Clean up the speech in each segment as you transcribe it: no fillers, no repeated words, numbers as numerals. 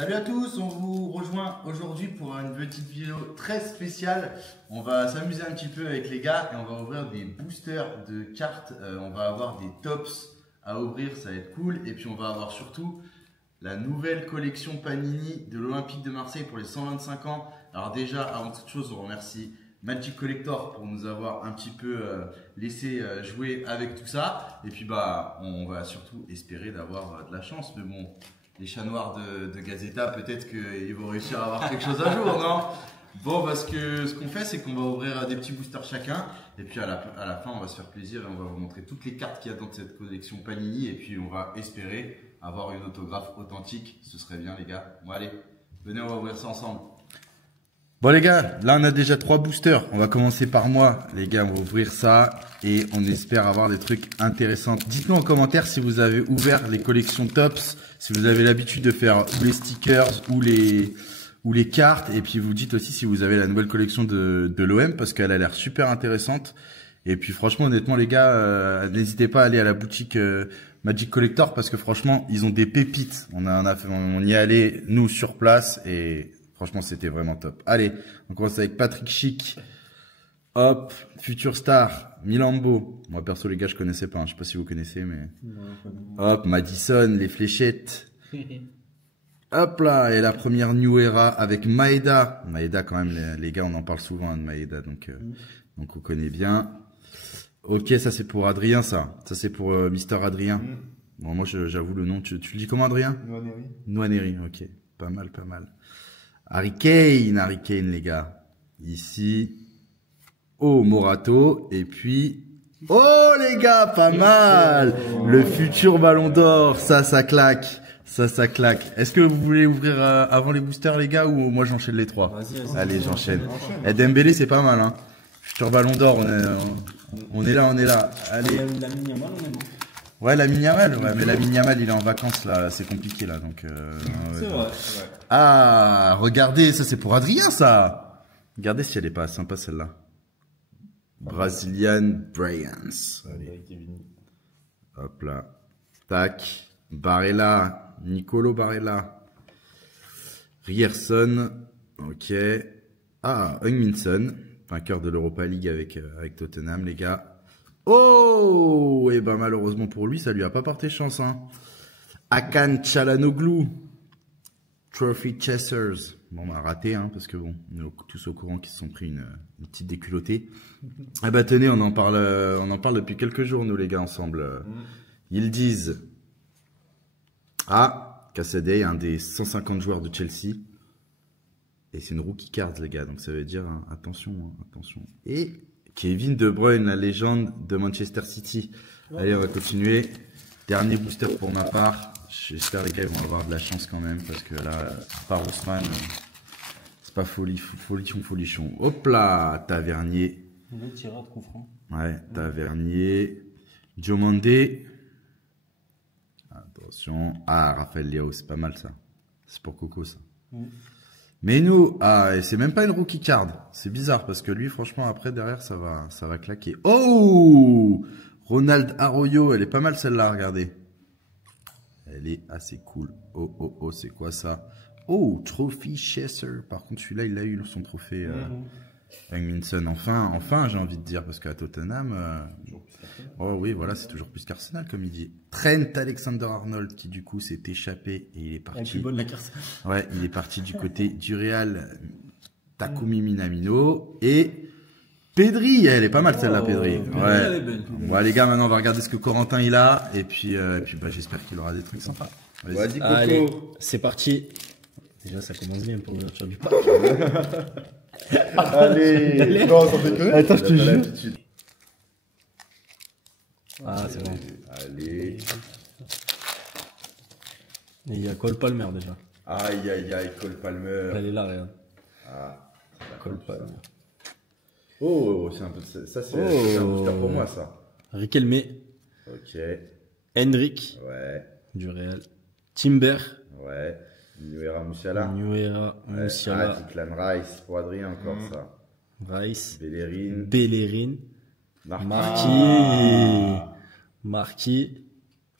Salut à tous, on vous rejoint aujourd'hui pour une petite vidéo très spéciale. On va s'amuser un petit peu avec les gars et on va ouvrir des boosters de cartes. On va avoir des tops à ouvrir, ça va être cool. Et puis on va avoir surtout la nouvelle collection Panini de l'Olympique de Marseille pour les 125 ans. Alors déjà, avant toute chose, on remercie Magic Collector pour nous avoir un petit peu laissé jouer avec tout ça. Et puis on va surtout espérer d'avoir de la chance. Mais bon, les chats noirs de Gazeta, peut-être qu'ils vont réussir à avoir quelque chose à jour, non? Bon, parce que ce qu'on fait, c'est qu'on va ouvrir des petits boosters chacun. Et puis à la fin, on va se faire plaisir et on va vous montrer toutes les cartes qu'il y a dans cette collection Panini. Et puis on va espérer avoir une autographe authentique. Ce serait bien, les gars. Bon, allez, venez, on va ouvrir ça ensemble. Bon les gars, là on a déjà 3 boosters. On va commencer par moi. Les gars, on va ouvrir ça et on espère avoir des trucs intéressants. Dites-nous en commentaire si vous avez ouvert les collections Tops, si vous avez l'habitude de faire ou les stickers ou les cartes. Et puis vous dites aussi si vous avez la nouvelle collection de l'OM parce qu'elle a l'air super intéressante. Et puis franchement, honnêtement les gars, n'hésitez pas à aller à la boutique Magic Collector parce que franchement, ils ont des pépites. On y est allé nous sur place et franchement, c'était vraiment top. Allez, on commence avec Patrick Schick. Hop, Future Star, Milambo. Moi, perso, les gars, je connaissais pas. Hein. Je sais pas si vous connaissez, mais... Hop, Madison, les fléchettes. Hop là, et la première New Era avec Maeda. Maeda, quand même, les gars, on en parle souvent hein, de Maeda, donc on connaît bien. Ok, ça c'est pour Adrien, ça. Ça c'est pour Mister Adrien. Bon, moi, j'avoue le nom. Tu le dis comment, Adrien? Noaneri. Noaneri, ok. Pas mal, pas mal. Harry Kane, les gars. Ici. Oh, Morato. Et puis... Oh, les gars, pas mal. Le futur Ballon d'Or. Ça claque. Ça claque. Est-ce que vous voulez ouvrir avant les boosters, les gars, ou moi j'enchaîne les 3? Vas-y. Allez, j'enchaîne. Et Dembélé, c'est pas mal, hein. Futur Ballon d'Or, on est là. Allez. La mini Yamal, on est bon. Ouais, la Yamal, ouais, mais la Yamal, il est en vacances, là, c'est compliqué, là, donc, C'est vrai. Ah, regardez, ça c'est pour Adrien, ça. Regardez si elle est pas sympa, celle-là. Brazilian Bryans. Allez. Hop là. Tac. Barella. Nicolo Barella. Rierson. Ok. Ah, Heung-min Son. Vainqueur de l'Europa League avec Tottenham, les gars. Oh! Et ben malheureusement pour lui, ça lui a pas porté chance, hein. Hakan Çalhanoğlu. Trophy Chasers. Bon, bah, raté, hein, parce que bon, on est tous au courant qu'ils se sont pris une petite déculottée. Ah bah, tenez, on en parle depuis quelques jours, nous, les gars, ensemble. Ils disent, Casadei, un des 150 joueurs de Chelsea. Et c'est une rookie card, les gars, donc ça veut dire, hein, attention. Et Kevin De Bruyne, la légende de Manchester City. Allez, on va continuer. Dernier booster pour ma part. J'espère les gars ils vont avoir de la chance quand même parce que là, par Ousmane, c'est pas folichon. Hop là, Tavernier. Le tireur de coup franc. Ouais, Tavernier. Diomandé. Attention. Ah, Raphaël Léo, c'est pas mal ça. C'est pour Coco ça. Mais nous, et c'est même pas une rookie card. C'est bizarre parce que lui, franchement, après derrière, ça va claquer. Oh! Ronald Arroyo, elle est pas mal celle-là, regardez. Elle est assez cool. Oh, c'est quoi ça? Oh, Trophy Chaser. Par contre, celui-là, il a eu son trophée. Heung-min Son, enfin, j'ai envie de dire, parce qu'à Tottenham... oh oui, voilà, c'est toujours plus qu'Arsenal, comme il dit. Trent Alexander-Arnold, qui du coup s'est échappé et il est parti... La plus bonne la carte. Ouais, il est parti du côté du Real. Takumi Minamino. Et... Pedri, elle est pas mal celle-là, Pedri. Ouais. Elle est belle. Bon, les gars, maintenant on va regarder ce que Corentin il a. Et puis j'espère qu'il aura des trucs sympas. Vas-y, Coco. Allez, c'est parti. Déjà, ça commence bien pour l'ouverture du pack. Allez. Non, sans déconner. Attends, je te jure. Ah, c'est bon. Allez. Et il y a Cole Palmer déjà. Aïe, Cole Palmer. Elle est là, regarde. Ah, Cole Palmer. Oh, c'est un peu ça, c'est un booster pour moi, ça. Riquelme. Ok. Henrik. Ouais. Du Real. Timber. Ouais. Nuera Musiala. Musiala. Declan Rice pour Adrien, encore ça. Rice. Bellerin. Marquis.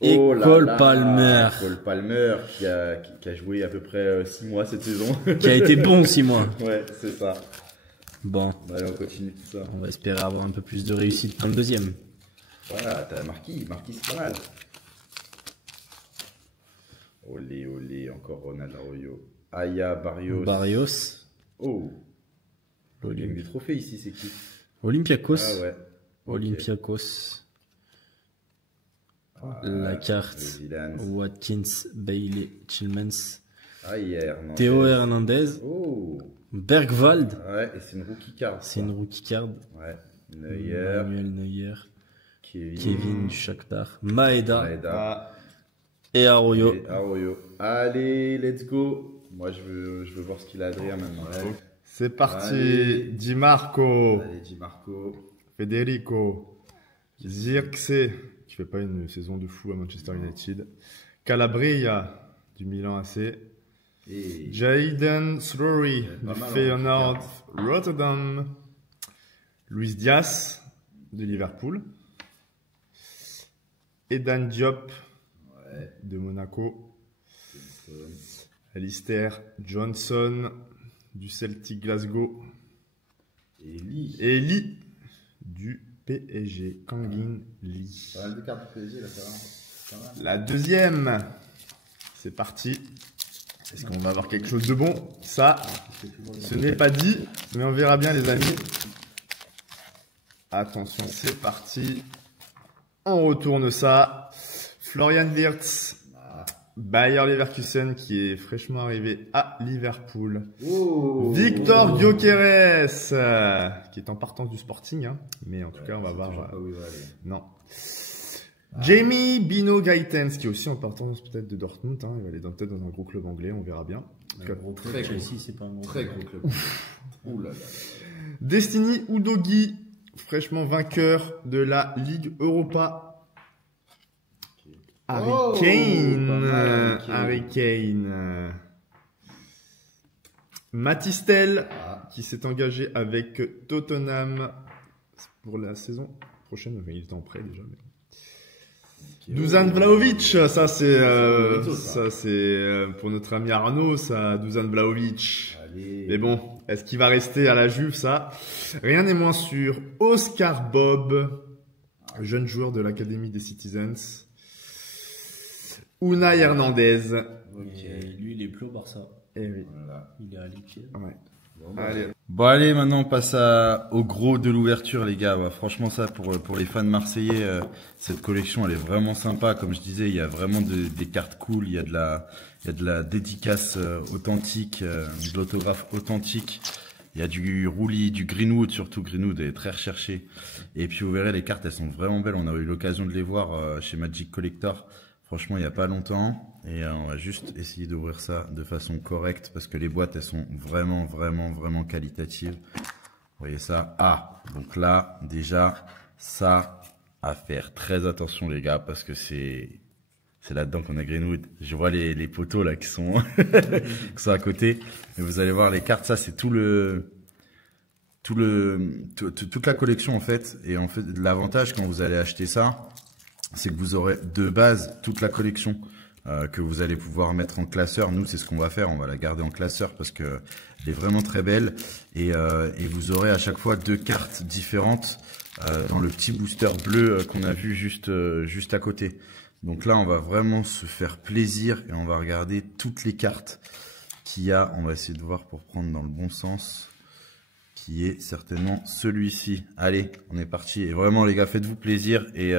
Et Oh là Cole là, Palmer. Cole Palmer qui a joué à peu près 6 mois cette saison. Qui a été bon 6 mois. Ouais, c'est ça. Bon, Allez, on continue tout ça. on va espérer avoir un peu plus de réussite dans le deuxième. Voilà, t'as Marquis c'est pas mal. Olé, olé, encore Ronald Arroyo. Aya, Barrios. Oh, il y a des trophées ici, c'est qui? Olympiakos. Ah ouais. Olympiakos. Ah, La carte. Zidane. Watkins, Bailey, Chilmans. Ah, Hernandez. Théo Hernandez. Oh, Bergwald. ouais, et c'est une rookie card. C'est une rookie card. Ouais, Neuer, Manuel Neuer. Kevin Kevin du Shakhtar. Maeda. Maeda. Et Arroyo. Et Arroyo. Allez, let's go. Moi, je veux voir ce qu'il a, Adrien, maintenant. Ouais. C'est parti. Allez. Di Marco, Allez, Di Marco. Federico, Zirkzee, qui fait pas une saison de fou à Manchester United. Calabria, du Milan AC. Et Jayden Srouri, pas du mal, Feyenoord Rotterdam. Luis Diaz, de Liverpool. Edan Diop, ouais. de Monaco. Alistair Johnson, du Celtic Glasgow. Et Lee. Et Lee, du PSG. Kangin Lee. Pas mal de cartes de PSG, là, ça va. La deuxième. C'est parti. Est-ce qu'on va avoir quelque chose de bon? Ça, ce n'est pas dit, mais on verra bien, les amis. Attention, c'est parti. On retourne ça. Florian Wirtz, Bayer Leverkusen, qui est fraîchement arrivé à Liverpool. Oh, Victor Gyökeres, qui est en partance du Sporting, hein. Mais en tout cas, on va voir. Non. Jamie Bino Gaitens, qui est aussi en partance peut-être de Dortmund, hein. Il va aller peut-être dans un gros club anglais, on verra bien. En tout cas, Très gros. Chelsea, c'est pas un gros Très club. gros club. Ouh là là. Destiny Udogi, fraîchement vainqueur de la Ligue Europa. Harry Oh, Kane. pas mal, Harry Kane. Matistel, qui s'est engagé avec Tottenham pour la saison prochaine. Enfin, il est en prêt déjà. Mais... Dusan Vlahovic, ça c'est pour notre ami Arnaud, ça, Dusan Vlahovic. Allez. Mais bon, est-ce qu'il va rester à la Juve, ça? Rien n'est moins sûr. Oscar Bob, jeune joueur de l'Académie des Citizens. Unai Hernandez. Et lui, il est plus au Barça. Eh oui. Voilà. Il est à l'Utile. Ouais. Bah, Allez. Bon allez, maintenant on passe au gros de l'ouverture les gars. Bah, franchement ça pour les fans marseillais, cette collection elle est vraiment sympa. Comme je disais, il y a vraiment des cartes cool, il y a de la dédicace authentique, de l'autographe authentique. Il y a du Rouli, du Greenwood, surtout Greenwood est très recherché. Et puis vous verrez les cartes elles sont vraiment belles. On a eu l'occasion de les voir chez Magic Collector. Franchement, il n'y a pas longtemps. Et on va juste essayer d'ouvrir ça de façon correcte parce que les boîtes, elles sont vraiment, vraiment, vraiment qualitatives. Vous voyez ça? Ah, donc là, déjà, ça, à faire très attention, les gars, parce que c'est là-dedans qu'on a Greenwood. Je vois les poteaux, là, qui sont, qui sont à côté. Mais vous allez voir les cartes, ça, c'est toute la collection, en fait. Et en fait, l'avantage quand vous allez acheter ça, c'est que vous aurez de base toute la collection que vous allez pouvoir mettre en classeur. Nous, c'est ce qu'on va faire. On va la garder en classeur parce que elle est vraiment très belle. Et vous aurez à chaque fois 2 cartes différentes dans le petit booster bleu qu'on a vu juste à côté. Donc là, on va vraiment se faire plaisir et on va regarder toutes les cartes qu'il y a. On va essayer de voir pour prendre dans le bon sens, qui est certainement celui-ci. Allez, on est parti. Et vraiment, les gars, faites-vous plaisir. Et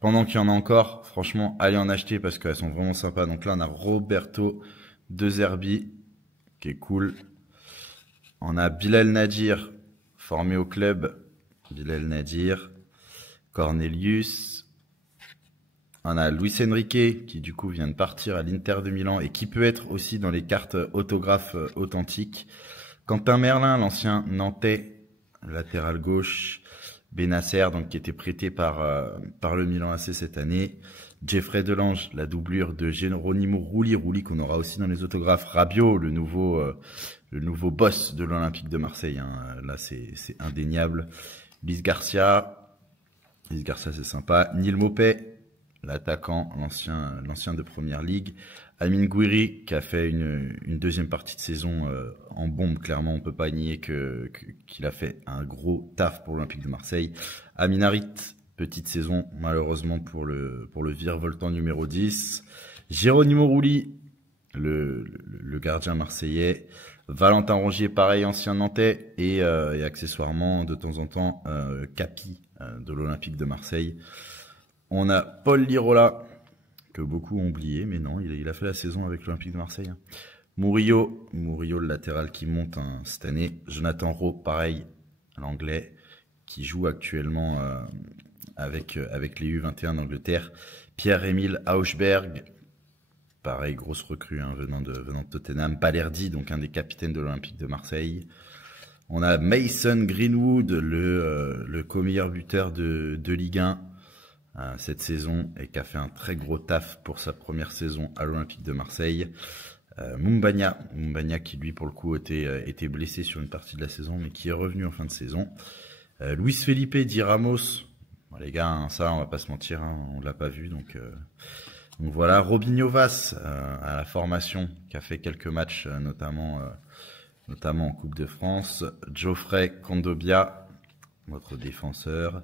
pendant qu'il y en a encore, franchement, allez en acheter parce qu'elles sont vraiment sympas. Donc là, on a Roberto De Zerbi, qui est cool. On a Bilal Nadir, formé au club. Bilal Nadir. Cornelius. On a Luis Enrique, qui du coup vient de partir à l'Inter de Milan et qui peut être aussi dans les cartes autographes authentiques. Quentin Merlin, l'ancien Nantais, latéral gauche. Benasser, donc qui était prêté par le Milan AC cette année. Jeffrey Delange, la doublure de Geronimo Rulli qu'on aura aussi dans les autographes. Rabiot, le nouveau boss de l'Olympique de Marseille. Hein. Là, c'est indéniable. Luis Garcia, c'est sympa. Neil Maupay, l'attaquant, l'ancien de Première Ligue. Amin Gouiri qui a fait une deuxième partie de saison en bombe. Clairement, on peut pas nier qu'il a fait un gros taf pour l'Olympique de Marseille. Amin Harit, petite saison malheureusement pour le virevoltant numéro 10. Geronimo Rulli, le gardien marseillais. Valentin Rongier, pareil, ancien Nantais. Et accessoirement, de temps en temps, Capi de l'Olympique de Marseille. On a Paul Lirola, que beaucoup ont oublié, mais non, il a fait la saison avec l'Olympique de Marseille. Murillo, le latéral qui monte cette année. Jonathan Rowe, pareil, l'anglais, qui joue actuellement avec les U21 d'Angleterre. Pierre-Émile Auchberg, pareil, grosse recrue venant de Tottenham. Balerdi, donc un des capitaines de l'Olympique de Marseille. On a Mason Greenwood, le co-meilleur buteur de Ligue 1 cette saison et qui a fait un très gros taf pour sa première saison à l'Olympique de Marseille. Mumbagna qui lui pour le coup était blessé sur une partie de la saison mais qui est revenu en fin de saison. Luis Felipe Di Ramos, bon, les gars, ça on va pas se mentir, on l'a pas vu donc voilà. Robinho Vaz à la formation qui a fait quelques matchs notamment en Coupe de France. Geoffrey Kondogbia, notre défenseur.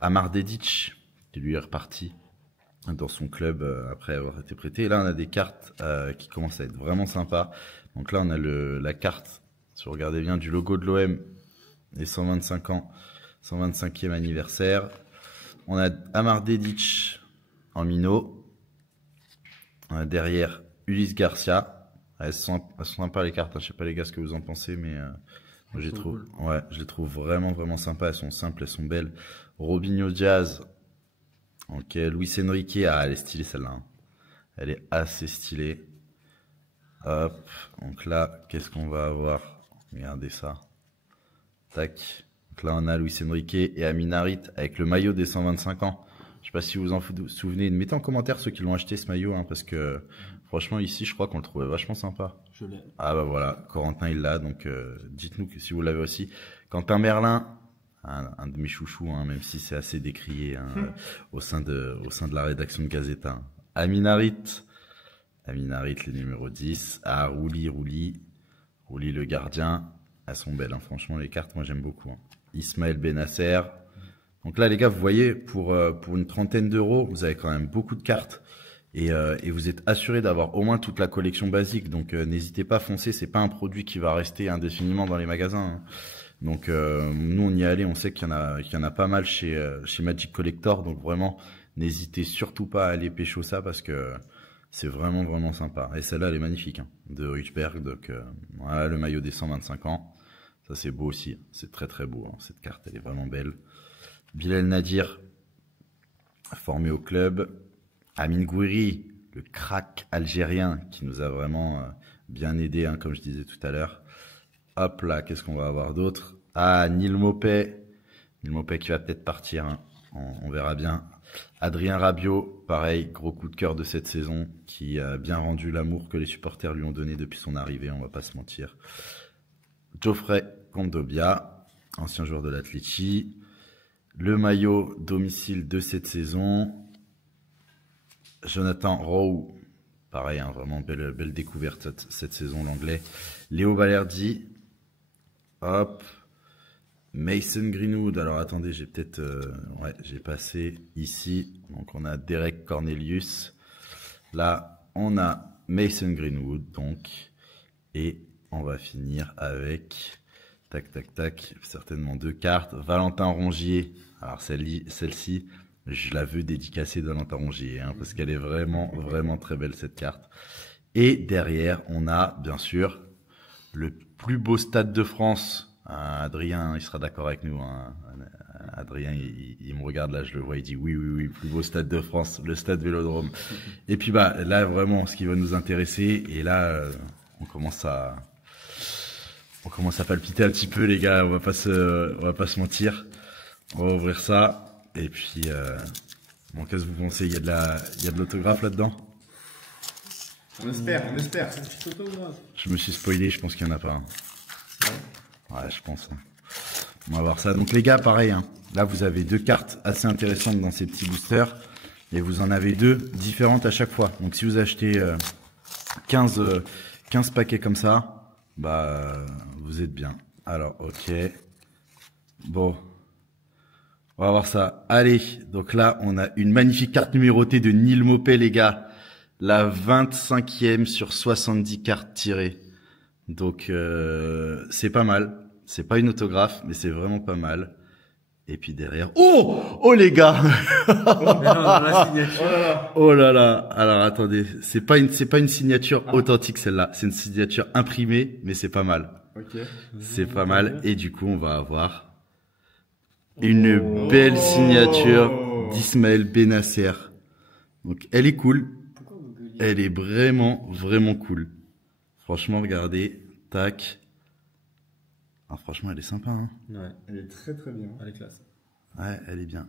Amar Dedic qui lui est reparti dans son club après avoir été prêté. Et là, on a des cartes qui commencent à être vraiment sympas. Donc là, on a la carte, si vous regardez bien, du logo de l'OM, les 125 ans, 125e anniversaire. On a Amar Dedic en minot. On a derrière Ulysse Garcia. Elles sont sympas les cartes. Je sais pas les gars ce que vous en pensez, mais moi, je les trouve vraiment vraiment sympas. Elles sont simples, elles sont belles. Robinho Diaz. Ok, Luis Enrique, elle est stylée celle-là. Elle est assez stylée. Hop, donc là, qu'est-ce qu'on va avoir? Regardez ça. Tac. Donc là, on a Luis Enrique et Amin Harit avec le maillot des 125 ans. Je sais pas si vous en souvenez. Mettez en commentaire ceux qui l'ont acheté ce maillot, parce que franchement ici, je crois qu'on le trouvait vachement sympa. Je l'ai. Ah bah voilà, Corentin il l'a, donc dites-nous si vous l'avez aussi. Quentin Merlin. Un de mes chouchous, même si c'est assez décrié au sein de la rédaction de Gazeta. Amin Harit, le numéro 10. Ah, Rulli le gardien. Elles sont belles, franchement, les cartes, moi j'aime beaucoup. Ismaël Benasser. Donc là, les gars, vous voyez, pour une trentaine d'euros, vous avez quand même beaucoup de cartes. Et vous êtes assuré d'avoir au moins toute la collection basique. Donc n'hésitez pas à foncer, c'est pas un produit qui va rester indéfiniment dans les magasins. Donc nous on y est allé, on sait qu'il y en a pas mal chez Magic Collector, donc vraiment n'hésitez surtout pas à aller pécho ça parce que c'est vraiment vraiment sympa. Et celle-là elle est magnifique, de Richberg, donc voilà le maillot des 125 ans, ça c'est beau aussi, c'est très très beau, cette carte elle est vraiment belle. Bilal Nadir, formé au club. Amin Gouiri, le crack algérien qui nous a vraiment bien aidé, comme je disais tout à l'heure. Hop là, qu'est-ce qu'on va avoir d'autre? Ah, Neil Maupay qui va peut-être partir, on verra bien. Adrien Rabiot, pareil, gros coup de cœur de cette saison, qui a bien rendu l'amour que les supporters lui ont donné depuis son arrivée, on va pas se mentir. Geoffrey Kondogbia, ancien joueur de l'Atleti. Le maillot domicile de cette saison. Jonathan Rowe, pareil, vraiment belle découverte cette saison, l'anglais. Léo Balerdi. Hop, Mason Greenwood. Alors attendez, j'ai peut-être, j'ai passé ici. Donc on a Derek Cornelius. Là, on a Mason Greenwood, donc, et on va finir avec, tac, certainement 2 cartes. Valentin Rongier. Alors celle-ci, je la veux dédicacer de Valentin Rongier, parce qu'elle est vraiment vraiment très belle cette carte. Et derrière, on a bien sûr le plus beau stade de France. Adrien, il sera d'accord avec nous. Adrien, il me regarde là, je le vois, il dit oui, plus beau stade de France, le stade Vélodrome. Et puis là vraiment, ce qui va nous intéresser, et là, on commence à palpiter un petit peu, les gars. On va pas se mentir. On va ouvrir ça, et puis qu'est-ce que vous pensez? Il y a de l'autographe là-dedans? On espère. Je me suis spoilé, je pense qu'il n'y en a pas. Ouais, je pense. On va voir ça. Donc les gars, pareil, là vous avez 2 cartes assez intéressantes dans ces petits boosters. et vous en avez 2 différentes à chaque fois. Donc si vous achetez 15 paquets comme ça, bah vous êtes bien. Alors ok, bon, on va voir ça. Allez, donc là on a une magnifique carte numérotée de Neil Maupay les gars, la 25e sur 70 cartes tirées. Donc c'est pas mal. C'est pas une autographe, mais c'est vraiment pas mal. Et puis derrière, oh les gars, oh là là. Alors attendez, c'est pas une signature authentique celle-là, c'est une signature imprimée, mais c'est pas mal. Ok. C'est pas mal. Et du coup, on va avoir une belle signature d'Ismaël Benasser. Donc elle est cool. Elle est vraiment cool. Franchement, regardez, tac. Ah, franchement, elle est sympa, hein. Ouais, Elle est très bien. elle est classe. Ouais, elle est bien.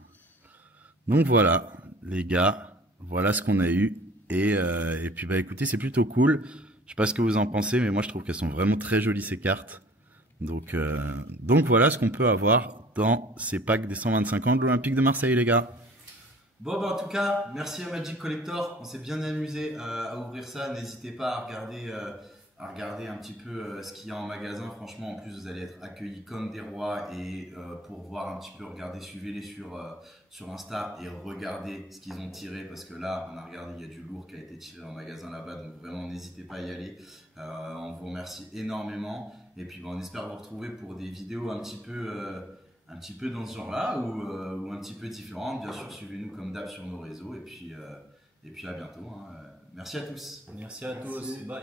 Donc voilà, les gars, voilà ce qu'on a eu. Et puis bah écoutez, c'est plutôt cool. Je sais pas ce que vous en pensez, mais moi je trouve qu'elles sont vraiment très jolies ces cartes. Donc voilà ce qu'on peut avoir dans ces packs des 125 ans de l'Olympique de Marseille, les gars. Bon bah en tout cas, merci à Magic Collector. On s'est bien amusé à ouvrir ça. N'hésitez pas à regarder un petit peu ce qu'il y a en magasin. Franchement, en plus, vous allez être accueillis comme des rois. Et pour voir un petit peu, regardez, suivez-les sur Insta et regardez ce qu'ils ont tiré. Parce que là, on a regardé, il y a du lourd qui a été tiré en magasin là-bas. Donc vraiment, n'hésitez pas à y aller. On vous remercie énormément. Et puis, on espère vous retrouver pour des vidéos un petit peu dans ce genre-là ou un petit peu différentes. Bien sûr, suivez-nous comme d'hab sur nos réseaux. Et puis à bientôt. Hein. Merci à tous. Merci à tous. Bye.